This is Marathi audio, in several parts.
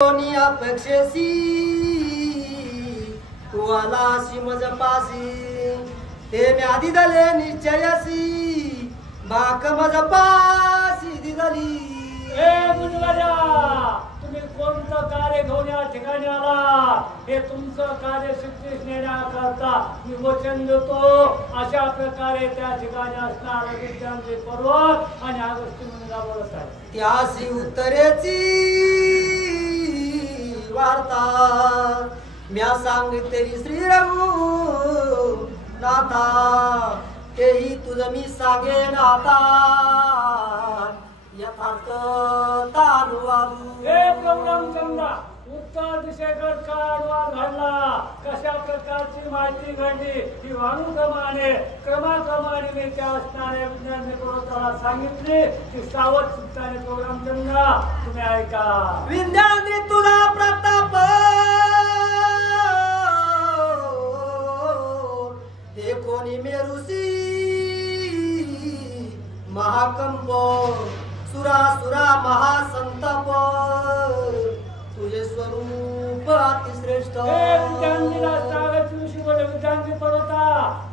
कोणी अपेक्षेसी तू आलासी मजपासी ते म्यादी दले निश्चयसी बाक मजपासी दिदली। ए मुजराजा, तुम्ही कोणतं कार्य घेऊन या ठिकाणी आला हे तुमचं कार्य सिद्धीस नेण्याकरता मी वचन देतो। अशा प्रकारे त्या ठिकाणी असणार विद्यांचे पर्वत आणि अगस्त्य मुनीला बोलत आहे। त्यासी उत्तरेची वार्ता म्या सांगितली श्री रघु नाथा तेही तुझ मी सांगे नाथा यथार्थ तानुवादू। हे प्रभू रामचंद्र, उत्तर दिशेकडे काय अनुवाद घडला, कशा प्रकारची माहिती घडली ही अनुक्रमाने क्रमाक्रमाने मी त्या असणाऱ्या विज्ञान पर्वताला सांगितली ती सावध चित्ताने प्रभू रामचंद्र तुम्ही ऐका। विंध्याद्री तुला प्रताप देखोनी मेरुसी महाकंप सुरा महासंताप तुझे स्वरूप अतिश्रेष्ठ। विद्यांची पर्वता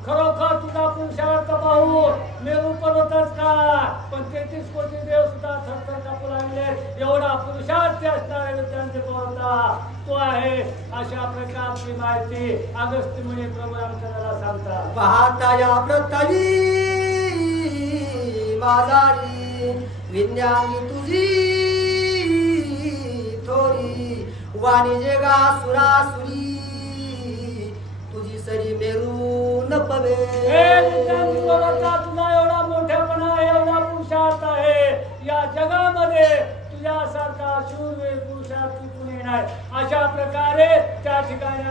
खरोखर तुझा पुरुषार्थ पाहून मेरू पर्वतच काय पण 33 कोटी देव सुद्धा थरथर कापू लागले एवढा पुरुषार्थ असणारे विद्यांचे पर्वता तो आहे। अशा प्रकारची माहिती अगस्त्य मुनी प्रभू रामचंद्राला सांगतात। पाहता या प्रतवी माझारी विंध्यानी तुझी थोरी वाणी जेगा सुरासुरी तुझी सरी मेरू न पवे। तुझा एवढा मोठेपणा एवढा पुरुषार्थ आहे या जगामध्ये तुझ्यासारखा शूरवीर पुरुषार्थी कुणी नाही। अशा प्रकारे त्या ठिकाणी